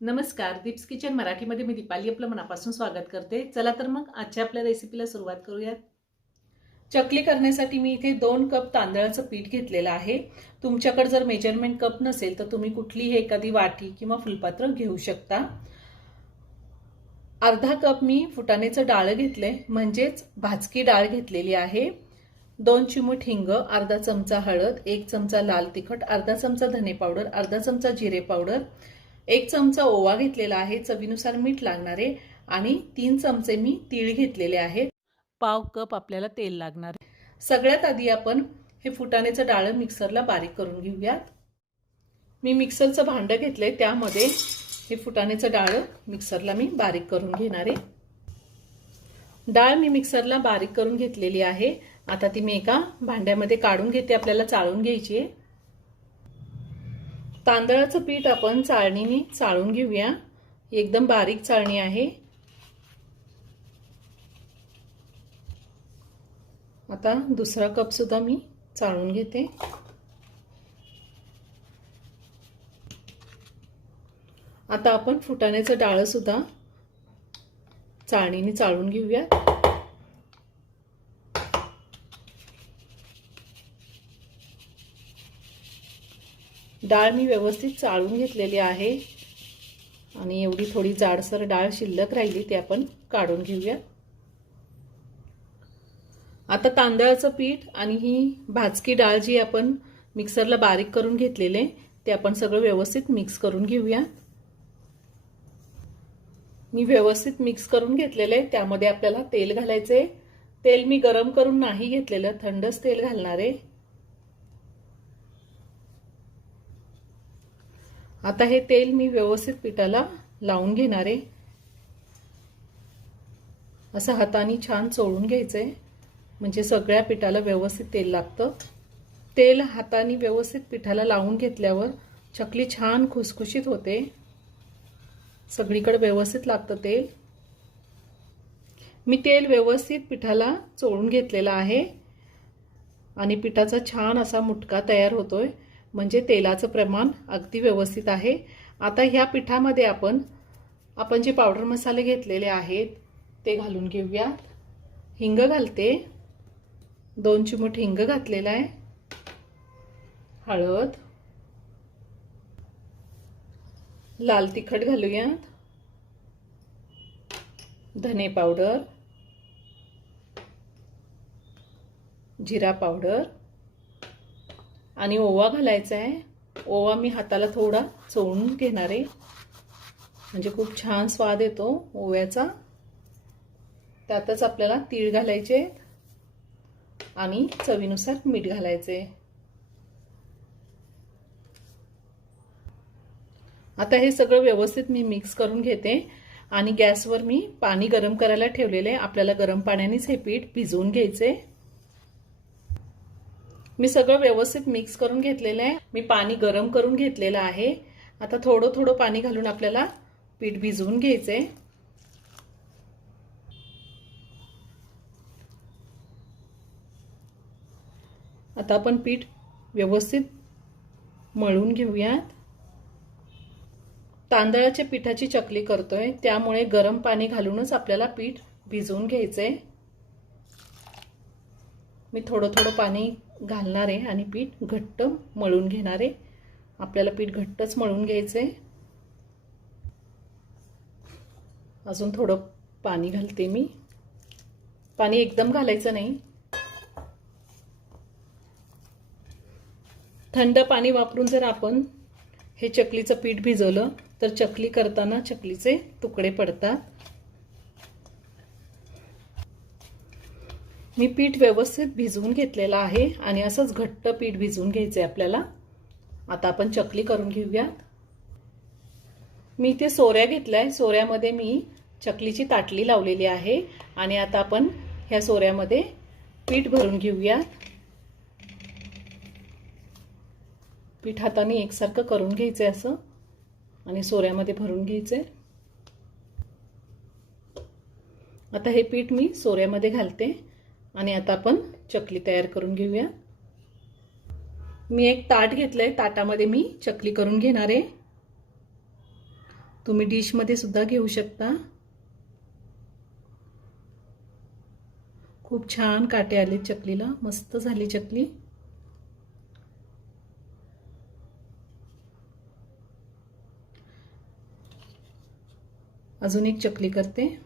नमस्कार दीप्स किचन मराठीमध्ये मी दीपाली आपलं मनापासून स्वागत करते. चला तर मग आजच्या आपल्या रेसिपीला सुरुवात करूयात. चकली करण्यासाठी मी इथे दोन कप तांदळाचं पीठ घेतलेलं आहे. तुमच्याकडे जर मेजरमेंट कप नसेल तर तुम्ही कुठलीही एखादी वाटी किंवा फुलपात्र घेऊ शकता. अर्धा कप मी फुटाण्याचं डाळ घेतले म्हणजेच भाजकी डाळ घेतलेली आहे. दोन चिमूट हिंग अर्धा चमचा हळद एक चमचा लाल तिखट अर्धा चमचा धने पावडर अर्धा चमचा जिरे पावडर एक चमचा ओवा घेतलेला आहे चवीनुसार मीठ लागणार आहे आणि तीन चमचे मी तीळ घेतलेले आहेत पाव कप आपल्याला तेल लागणार आहे. सगळ्यात आधी आपण हे फुटाण्याचं डाळ मिक्सरला बारीक करून घेऊयात. मी मिक्सरचं भांडं घेतलंय त्यामध्ये हे फुटाण्याचं डाळ मिक्सरला मी बारीक करून घेणार आहे. डाळ मी मिक्सरला बारीक करून घेतलेली आहे. आता ती मी एका भांड्यामध्ये काढून घेते आपल्याला चाळून घ्यायची आहे. तांदळाचं पीठ आपण चाळणीने चाळून घेऊया. एकदम बारीक चाळणी आहे. आता दुसरा कप सुद्धा मी चाळून घेते. आता आपण फुटाण्याचं डाळ सुद्धा चाळणीने चाळून घेऊया डाळ मी व्यवस्थित चाळून घेतलेली आहे. आणि एवढी थोडी जाडसर डाळ शिल्लक राहिली ती आपण काढून घेऊया. आता तांदळाचं पीठ आणि ही भाजकी डाळ जी आपण मिक्सरला बारीक करून घेतलेले ते आपण सगळं व्यवस्थित मिक्स करून घेऊया. मी व्यवस्थित मिक्स करून घेतलेले त्यामध्ये आपल्याला तेल घालायचे तेल मी गरम करून नाही घेतलेलं थंडच तेल घालणार आहे. आता हे तेल मी व्यवस्थित पिठाला लावून घेणार आहे. असं हाताने छान चोळून घ्यायचं आहे म्हणजे सगळ्या पिठाला व्यवस्थित तेल लागतं. तेल हाताने व्यवस्थित पिठाला लावून घेतल्यावर चकली छान खुसखुशीत होते. सगळीकडे व्यवस्थित लागतं तेल. मी तेल व्यवस्थित पिठाला चोळून घेतलेलं आहे. आणि पिठाचा छान असा मुटका तयार होतोय. म्हणजे तेलाचं प्रमाण अगदी व्यवस्थित आहे. आता ह्या पिठामध्ये आपण आपण जे पावडर मसाले घेतलेले आहेत ते घालून घेऊयात हिंग घालते. दोन चिमूट हिंग घातलेला आहे. हळद. लाल तिखट घालूयात. धने पावडर. जिरा पावडर. आणि ओवा घालायचा आहे. ओवा मी हाताला थोडा चोळून घेणार आहे. म्हणजे खूप छान स्वाद येतो ओव्याचा. त्यातच आपल्याला तीळ घालायचे आणि चवीनुसार मीठ घालायचे आता हे सगळं व्यवस्थित मी मिक्स करून घेते. आणि गॅसवर मी पाणी गरम करायला ठेवलेले आपल्याला गरम पाण्यानेच हे पीठ भिजवून घ्यायचे मी सगळं व्यवस्थित मिक्स करून घेतलेलं आहे. मी पाणी गरम करून घेतलेलं आहे. आता थोडं थोडं पाणी घालून आपल्याला पीठ भिजवून घ्यायचंय. आता आपण पीठ व्यवस्थित मळून घेऊयात. तांदळाच्या पिठाची चकली करतोय. त्यामुळे गरम पाणी घालूनच आपल्याला पीठ भिजवून घ्यायचंय. मी थोडं थोडं पाणी घालणार आहे आणि पीठ घट्ट मळून घेणार आहे. आपल्याला पीठ घट्टच मळून घ्यायचं आहे अजून थोडं पाणी घालते मी. पाणी एकदम घालायचं नाही. थंड पाणी वापरून जर आपण हे चकलीचं पीठ भिजवलं तर चकली करताना चकलीचे तुकडे पडतात. मी पीठ व्यवस्थित भिजवून घेतलेलं आहे आणि असंच घट्ट पीठ भिजवून घ्यायचं आहे आपल्याला. आता आपण चकली करून घेऊयात. मी इथे सोऱ्या घेतल्या आहे सोऱ्यामध्ये मी चकलीची ताटली लावलेली आहे आणि आता आपण ह्या सोऱ्यामध्ये पीठ भरून घेऊयात. पीठ हाताने एकसारखं करून घ्यायचं आहे असं आणि सोऱ्यामध्ये भरून घ्यायचं आता हे पीठ मी सोऱ्यामध्ये घालते. आणि आता आपण चकली तयार करून घेऊया. मी एक ताट घेतलंय. ताटामध्ये मी चकली करून घेणार आहे. तुम्ही डिशमध्ये सुद्धा घेऊ शकता. खूप छान काटे आले चकलीला. मस्त झाली चकली. अजून एक चकली करते.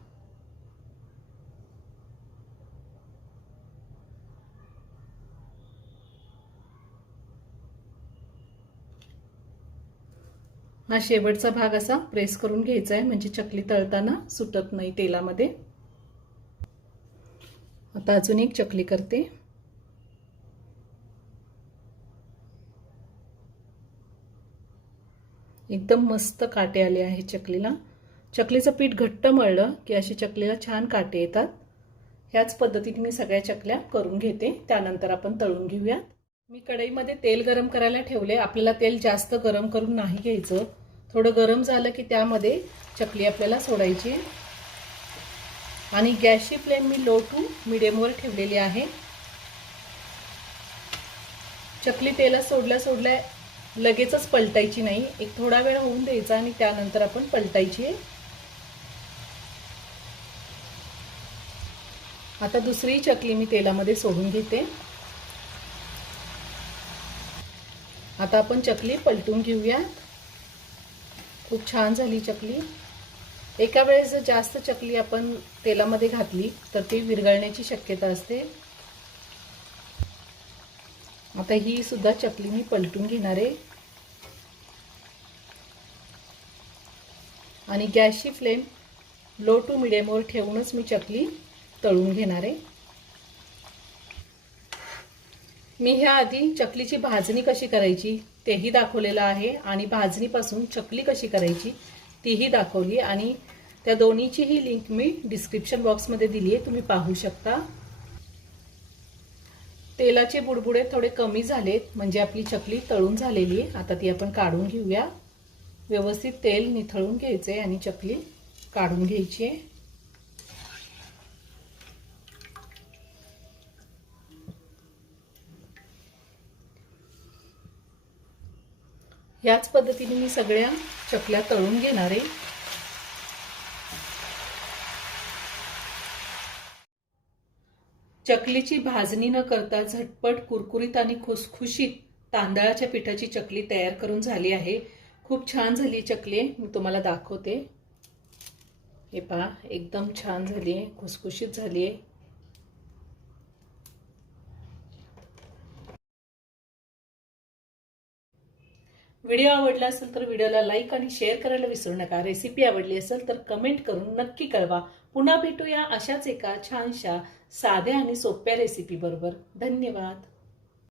हा शेवटचा भाग असा प्रेस करून घ्यायचा आहे. म्हणजे चकली तळताना सुटत नाही तेलामध्ये. आता अजून एक चकली करते. एकदम मस्त काटे आले आहे चकलीला. चकलीचं पीठ घट्ट मळलं की अशी चकलीला छान काटे येतात. ह्याच पद्धतीने मी सगळ्या चकल्या करून घेते. त्यानंतर आपण तळून घेऊयात मी कढईमध्ये तेल गरम करायला ठेवले. आपल्याला तेल जास्त गरम करून नाही घ्यायचं. थोडं गरम झालं की त्यामध्ये चकली आपल्याला सोडायची. आणि गॅसची फ्लेम मी लो टू मिडियमवर ठेवलेली आहे. चकली तेला सोडल्या सोडल्या लगेचच पलटायची नाही. एक थोडा वेळ होऊन द्यायचा आणि त्यानंतर आपण पलटायची. आता दुसरी चकली मी तेलामध्ये सोडून घेते. आता आपण चकली पलटून घेऊया खूप छान झाली चकली. एका वेळेस जर जास्त चकली आपण तेलामध्ये घातली तर ती विरघळण्याची शक्यता असते. आता ही सुद्धा चकली मी पलटून घेणार आहे. आणि गॅसची फ्लेम लो टू मिडियमवर ठेवूनच मी चकली तळून घेणार आहे. मी ह्या आधी चकलीची भाजणी कशी करायची तेही दाखवलेलं आहे. आणि भाजणीपासून चकली कशी करायची तीही दाखवली. आणि त्या दोन्हीचीही लिंक मी डिस्क्रिप्शन बॉक्समध्ये दिली आहे तुम्ही पाहू शकता. तेलाचे बुडबुडे थोडे कमी झालेत. म्हणजे आपली चकली तळून झालेली आहे. आता ती आपण काढून घेऊया. व्यवस्थित तेल निथळून घ्यायचे आणि चकली काढून घ्यायची आहे. याच पद्धतीने मी सगळ्या चकल्या तळून घेणार आहे. चकलीची भाजणी न करता झटपट कुरकुरीत आणि खुसखुशीत तांदळाच्या पिठाची चकली तयार करून झाली आहे. खूप छान झाली चकली मी तुम्हाला दाखवते. हे पहा एकदम छान झाली आहे. खुसखुशीत झाली आहे. व्हिडिओ आवडला असेल तर व्हिडिओला लाईक आणि शेअर करायला विसरू नका. रेसिपी आवडली असेल तर कमेंट करून नक्की कळवा. पुन्हा भेटूया अशाच एका छानशा साध्या आणि सोप्या रेसिपी बरोबर. धन्यवाद.